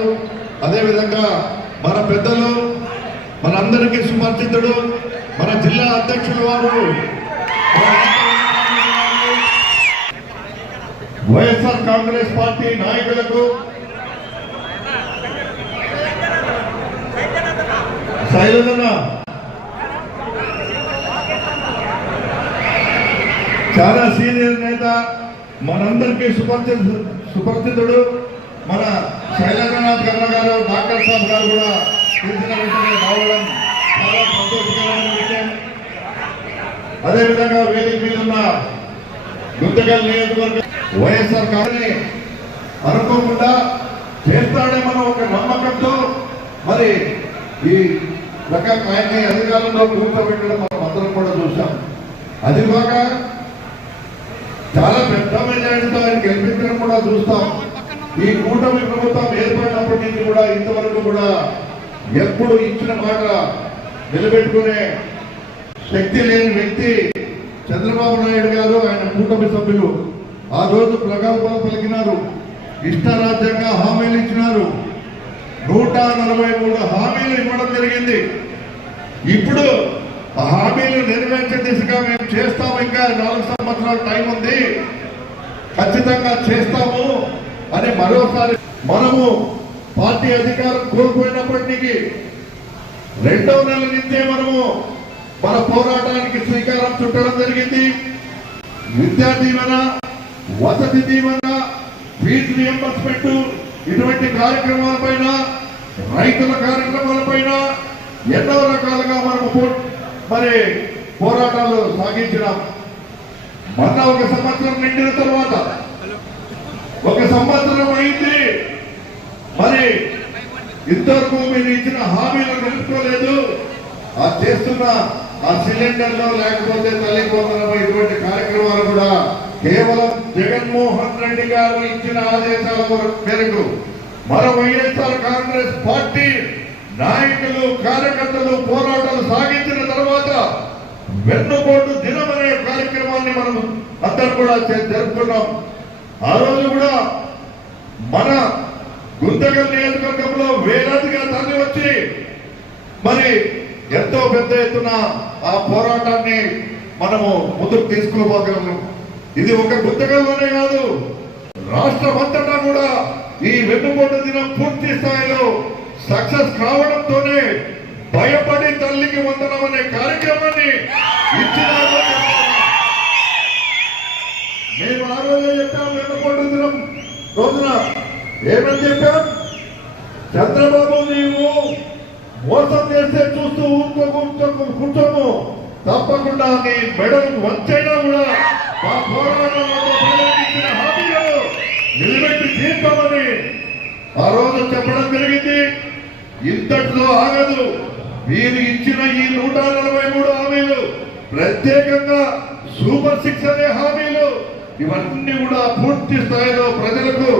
గారు అదేవిధంగా మన పెద్దలు మనందరికీ సుపరిచితుడు మన జిల్లా అధ్యక్షులు వారు వైఎస్ఆర్ కాంగ్రెస్ పార్టీ నాయకులకు శైలజన చాలా సీనియర్ నేత మనందరికీ సుపరిచిత సుపరిచితుడు మన శైలేంద్రనాథ్ కర్మ గారు డాక్టర్ సాబ్ గారు కూడా తెలిసిన వెంటనే రావడం చాలా సంతోషకరమైన విషయం. అదేవిధంగా వేదిక మీద ఉన్న గుంతకల్ నియోజకవర్గం వైఎస్ఆర్ కాదని అనుకోకుండా చేస్తాడేమో ఒక నమ్మకంతో మరి ఈ రకంగా ఆయన్ని అధికారంలో కూర్చోబెట్టడం మనం అందరం కూడా చూసాం అది కాక చాలా పెద్ద మెజారిటీతో ఆయన గెలిపించడం కూడా చూస్తాం. ఈ కూటమి ప్రభుత్వం ఏర్పడినప్పటి నుంచి కూడా ఇంతవరకు కూడా ఎప్పుడు ఇచ్చిన మాట నిలబెట్టుకునే శక్తి లేని వ్యక్తి చంద్రబాబు నాయుడు గారు ఆయన కూటమి సభ్యులు. ఆ రోజు ప్రగల్భాలు పలికినారు. ఇష్టరాజ్యంగా హామీలు ఇచ్చినారు. నూట నలభై మూడు హామీలు ఇవ్వడం జరిగింది. ఇప్పుడు ఆ హామీలు నెరవేర్చే దిశగా మేము చేస్తాము. ఇంకా నాలుగు సంవత్సరాల టైం ఉంది. ఖచ్చితంగా చేస్తాము. అని మరోసారి మనము పార్టీ అధికారం కోల్పోయినప్పటికీ రెండో నెల నుంచే మనము మన పోరాటానికి శ్రీకారం చుట్టడం జరిగింది. విద్యా దీవెన వసతి దీవెన ఫీజు రియంబర్స్మెంట్ ఇటువంటి కార్యక్రమాలపైన రైతుల కార్యక్రమాలపైన ఎన్నో రకాలుగా మనము మరి పోరాటాలు సాగించినాం. మొన్న ఒక సంవత్సరం నిండిన తర్వాత ఒక సంవత్సరం అయింది. మరి ఇంతవరకు మీరు ఇచ్చిన హామీలు నిలుపుకోలేదు ఆ చేస్తున్న ఆ సిలిండర్లో లేకపోతే తల్లి వందనం ఇటువంటి కార్యక్రమాలు కూడా కేవలం జగన్మోహన్ రెడ్డి గారు ఇచ్చిన ఆదేశాల మేరకు మరో వైఎస్ఆర్ కాంగ్రెస్ పార్టీ నాయకులు కార్యకర్తలు పోరాటాలు సాగించిన తర్వాత వెన్నుపోటు దినం అనే కార్యక్రమాన్ని మనం అందరం కూడా జరుపుకున్నాం. ఆ రోజు కూడా మన గుంతకల్ నియోజకవర్గంలో వేలాదిగా తరలి వచ్చి మరి ఎంతో పెద్ద ఎత్తున ఆ పోరాటాన్ని మనము ముందుకు తీసుకుపోగలము ఇది ఒక గుంతకల్లోనే కాదు రాష్ట్రం అంతటా కూడా ఈ వెన్నుపోటు దినం పూర్తి స్థాయిలో సక్సెస్ కావడంతోనే భయపడి తల్లికి వందనం అనే కార్యక్రమాన్ని ఇచ్చిన రోజున ఏమని చెప్పాం? చంద్రబాబు నీవు మోసం చేస్తే చూస్తూ ఊరుకో కూర్చో కూర్చోము తప్పకుండా నీ మెడలు వంచైనా కూడా? మా పోరాటంలో ప్రజలకు నిలబెట్టి తీర్చామని ఆ రోజు చెప్పడం జరిగింది. ఇంతటితో ఆగదు. మీరు ఇచ్చిన ఈ నూట నలభై మూడు హామీలు ప్రత్యేకంగా సూపర్ సిక్స్ అనే హామీలు ఇవన్నీ కూడా పూర్తి స్థాయిలో ప్రజలకు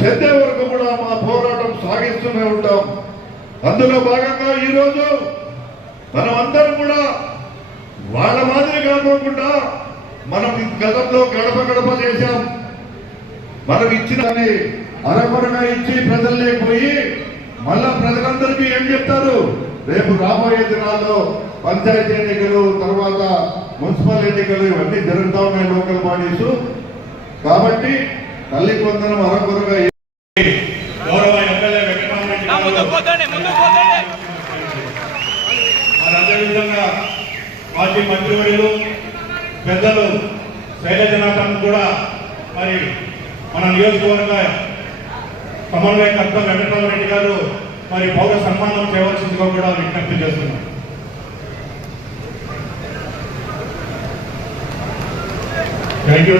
చెందే వరకు కూడా మా పోరాటం సాగిస్తూనే ఉంటాం. అందులో భాగంగా ఈరోజు మనం అందరం కూడా వాళ్ళ మాదిరి కాకుండా మనం గతంలో గడప గడప చేశాం. మనం ఇచ్చిన అరకొరగా ఇచ్చి ప్రజల్లోకి పోయి మళ్ళా ప్రజలందరికీ ఏం చెప్తారు? రేపు రాబోయే దినాల్లో పంచాయతీ ఎన్నికలు తర్వాత మున్సిపల్ ఎన్నికలు ఇవన్నీ జరుగుతూ ఉన్నాయి లోకల్ బాడీస్. కాబట్టి తల్లికి వందనం అరకొరగా గౌరవ ఎమ్మెల్యే వెంకటరామరెడ్డి ఆ, ముందుకు గారు పోతాండి ముందుకు పోతాండి. మరి అదేవిధంగా మాజీ మంత్రివర్యులు పెద్దలు శైలజనాథన్ కూడా మరి మన నియోజకవర్గ సమన్వయకర్త వెంకటరామరెడ్డి గారు మరి పౌర సన్మానం చేయవలసిందిగా కూడా విజ్ఞప్తి చేస్తున్నారు. థ్యాంక్ యూ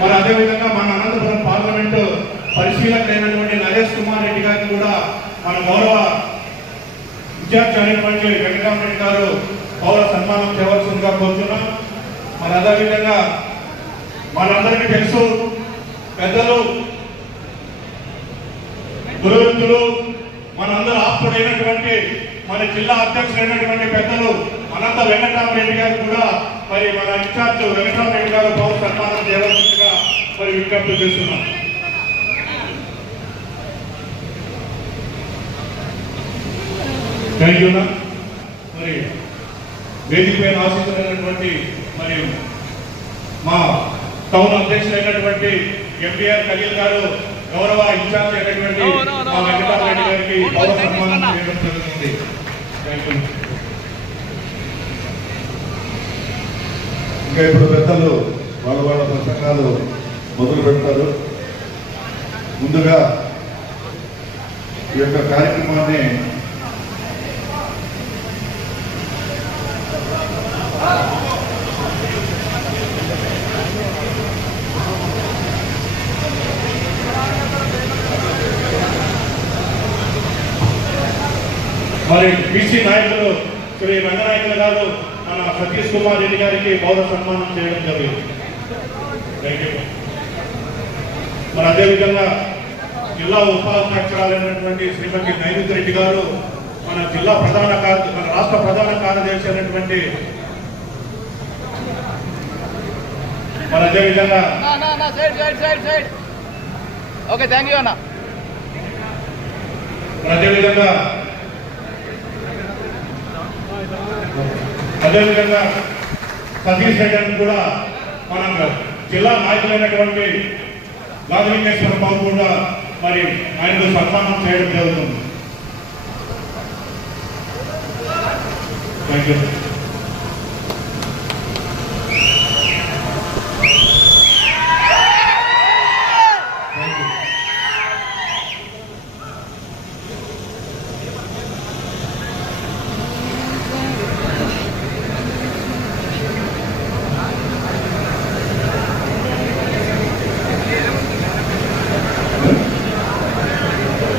మరి అదేవిధంగా మన అనంతపురం పార్లమెంటు పరిశీలకులైనటువంటి నరేష్ కుమార్ రెడ్డి గారిని కూడా మన గౌరవ ఇన్ఛార్జ్ అయినటువంటి వెంకటరామరెడ్డి గారు పౌర సన్మానం చేయవలసిందిగా కోరుతున్నాం. మరి అదేవిధంగా మనందరికీ తెలుసు పెద్దలు గురువృత్తులు మనందరూ ఆస్తుడైనటువంటి మన జిల్లా అధ్యక్షులైనటువంటి పెద్దలు అనంత వెంకటరామరెడ్డి గారు కూడా మరి మన ఇన్ఛార్జ్ వెంకటరామరెడ్డి గారు పౌర సన్మానం చేయవలసిందిగా మరి విజ్ఞప్తి చేస్తున్నాం థ్యాంక్ యూ మరి వేదిక పైన ఆశిస్తున్నటువంటి మరి మా టౌన్ అధ్యక్షులైనటువంటి ఎంపీఆర్ ఖలీల్ గారు గౌరవ ఇన్ఛార్జ్ అయినటువంటి మా వెంకటరామరెడ్డి. గారికి పౌర సన్మానం. చేయడం జరుగుతుంది థ్యాంక్ యూ ఇంకా ఇప్పుడు పెద్దలు వాళ్ళ వాళ్ళ ప్రసంగాలు మొదలు పెడతారు. ముందుగా ఈ యొక్క కార్యక్రమాన్ని మరి బీసీ నాయకులు శ్రీ రంగనాయకులు గారు సతీష్ కుమార్ రెడ్డి గారికి పౌర సన్మానం చేయడం జరిగింది. మరి అదేవిధంగా జిల్లా ఉపాధ్యక్షురాలైనటువంటి శ్రీమతి నైరుతి రెడ్డి గారు మన జిల్లా ప్రధాన కార్య మన రాష్ట్ర ప్రధాన కార్యదర్శి అయినటువంటి మరి అదేవిధంగా నా నా నా side side side side. Okay thank you అన్న. మరి అదేవిధంగా అదేవిధంగా సతీష్ రెడ్డి అని కూడా మనం జిల్లా నాయకులైనటువంటి రాజలింగేశ్వర బాబు కూడా మరి ఆయనకు సన్మానం చేయడం జరుగుతుంది. థ్యాంక్ యూ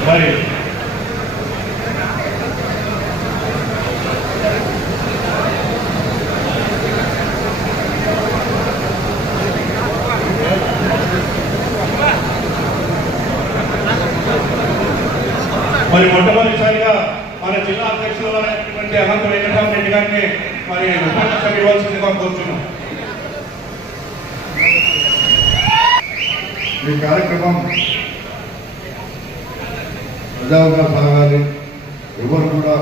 మరి మరి మొట్టమొదటిసారిగా మన జిల్లా అధ్యక్షులు అయినటువంటి అనంత వెంకటరామ రెడ్డి గారిని మరి ఉపన్యాసం ఇవ్వాల్సిందిగా కోరుతున్నాం ఈ కార్యక్రమం ప్రజావుగా సాగాలి. ఎవరు కూడా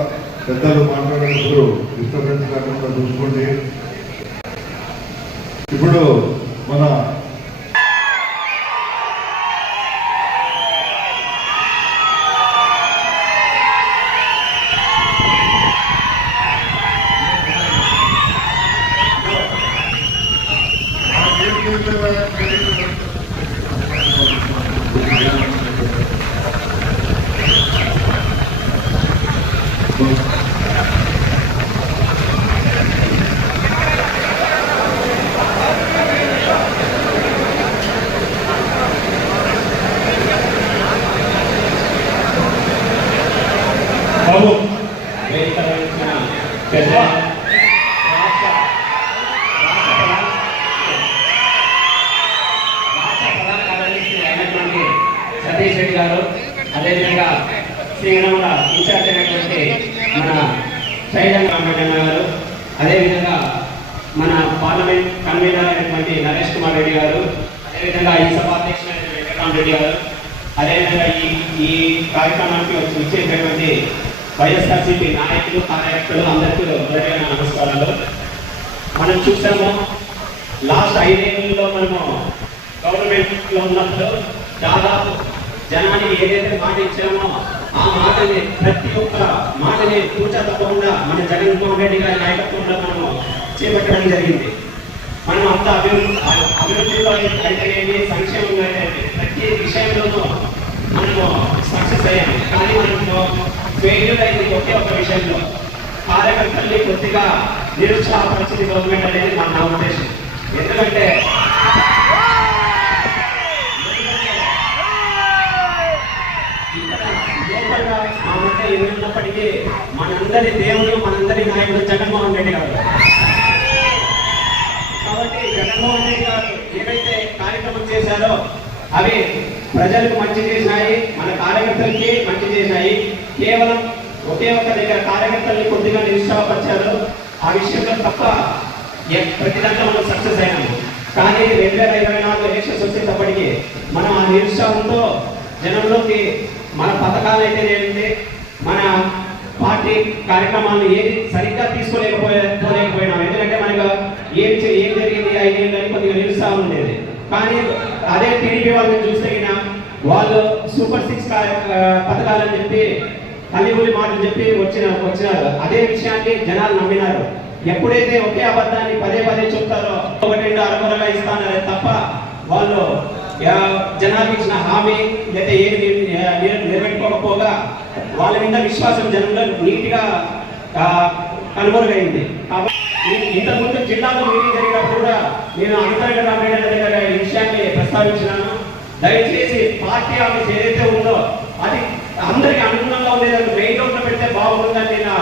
పెద్దలు మాట్లాడేటప్పుడు డిస్టర్బెన్స్ కాకుండా చూసుకోండి. ఇప్పుడు మన బాబు వేదికలైన పెద్ద రాష్ట్ర రాష్ట్ర ప్రధాన రాష్ట్ర ప్రధాన కార్యదర్శి అయినటువంటి సతీష్ రెడ్డి గారు అదేవిధంగా శ్రీరాముల ఇన్ఛార్జ్ అయినటువంటి మన శైలం రామరెడ్డి గారు అదేవిధంగా మన పార్లమెంట్ కన్వీనర్ అయినటువంటి నరేష్ కుమార్ రెడ్డి గారు అదేవిధంగా ఈ సభాధ్యక్షులైన వెంకటరామరెడ్డి గారు అదేవిధంగా ఈ ఈ కార్యక్రమానికి వచ్చి వచ్చేటటువంటి వైఎస్ఆర్సీపీ నాయకులు కార్యకర్తలు అందరికీ హృదయమైన నమస్కారాలు. మనం చూసాము లాస్ట్ ఐదేళ్ళలో మనము గవర్నమెంట్లో ఉన్నప్పుడు దాదాపు జనానికి ఏదైతే మాట ఇచ్చామో ఆ మాటని ప్రతి ఒక్క మాటని కూర్చా తప్పకుండా మన జగన్మోహన్ రెడ్డి గారి నాయకత్వంలో మనము చేపట్టడం జరిగింది. మనం అంత అభివృద్ధి అభివృద్ధిలో అయితేనేమి సంక్షేమంగా ప్రతి విషయంలోనూ మనము సక్సెస్ అయ్యాము. కానీ మనము ఫెయిల్యూర్ అయింది ఒకే ఒక విషయంలో. కార్యకర్తల్ని కొద్దిగా నిరుత్సాహపరిచింది గవర్నమెంట్ అనేది మన నా ఉద్దేశం. ఎందుకంటే మా మధ్య మనందరి దేవుడు మనందరి నాయకుడు జగన్మోహన్ రెడ్డి గారు. కాబట్టి జగన్మోహన్ రెడ్డి గారు ఏవైతే కార్యక్రమం చేశారో అవి ప్రజలకు మంచి చేసినాయి మన కార్యకర్తలకి మంచి చేసినాయి కేవలం ఒకే ఒక్క దగ్గర కార్యకర్తల్ని కొద్దిగా నిరుత్సాహపరిచారు. ఆ విషయంలో తప్ప ప్రతి దాంట్లో మనం సక్సెస్ అయినాము కానీ రెండు వేల ఇరవై నాలుగు ఎలక్షన్స్ వచ్చేటప్పటికి మనం ఆ నిరుత్సాహంతో జనంలోకి మన పథకాలు అయితే ఏంటి మన పార్టీ కార్యక్రమాలను ఏది సరిగ్గా తీసుకోలేకపోలేకపోయినాం ఎందుకంటే మనకు ఏం చే- ఏం జరిగింది ఐదేళ్ళు కొద్దిగా నిరుత్సాహం ఉండేది. కానీ అదే టీడీపీ వాళ్ళని చూస్తే వాళ్ళు సూపర్ సిక్స్ పథకాలని చెప్పి తల్లిబులి మాటలు చెప్పి వచ్చిన వచ్చినారు. అదే విషయాన్ని జనాలు నమ్మినారు. ఎప్పుడైతే ఒకే అబద్ధాన్ని పదే పదే చెప్తారో ఒకటి రెండు అరకొరగా ఇస్తానరే తప్ప వాళ్ళు జనాలు జనాలకు ఇచ్చిన హామీ లేదా ఏమి వాళ్ళ మీద విశ్వాసం జనంలో నీట్గా కనుమరుగైంది. ఇంతకుముందు జిల్లాలో మీటింగ్ జరిగినప్పుడు కూడా నేను అంతరంగ రామయ్య దగ్గర ఈ విషయాన్ని ప్రస్తావించినాను. దయచేసి పార్టీ ఆఫీస్ ఏదైతే ఉందో అది అందరికి అనుగుణంగా ఉండేదాన్ని. మెయిన్ రోడ్లో పెడితే బాగుంటుందని నేను